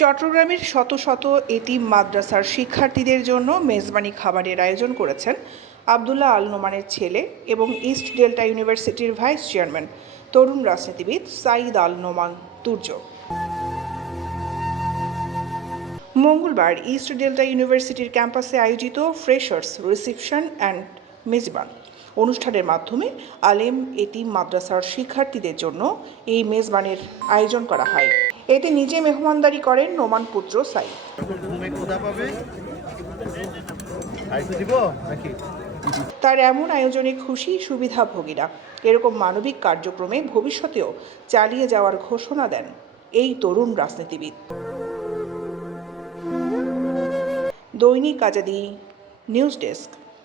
চট্টগ্রামের শত শত এতিম মাদ্রাসার শিক্ষার্থীদের জন্য মেজবানি খাবারের আয়োজন করেছেন আবদুল্লাহ আল নোমানের ছেলে এবং ইস্ট ডেল্টা ইউনিভার্সিটির ভাইস চেয়ারম্যান তরুণ রাজনীতিবিদ সাঈদ আল নোমান তুর্য। মঙ্গলবার ইস্ট ডেল্টা ইউনিভার্সিটির ক্যাম্পাসে আয়োজিত ফ্রেশার্স রিসিপশন অ্যান্ড মেজবান অনুষ্ঠানের মাধ্যমে আলেম এতিম মাদ্রাসার শিক্ষার্থীদের জন্য এই মেজবানের আয়োজন করা হয়। এতে নিজে মেহমানদারি করেন নোমান পুত্র সাই তার এমন আয়োজনে খুশি সুবিধাভোগীরা। এরকম মানবিক কার্যক্রমে ভবিষ্যতেও চালিয়ে যাওয়ার ঘোষণা দেন এই তরুণ রাজনীতিবিদ। দৈনিক আজাদি নিউজ ডেস্ক।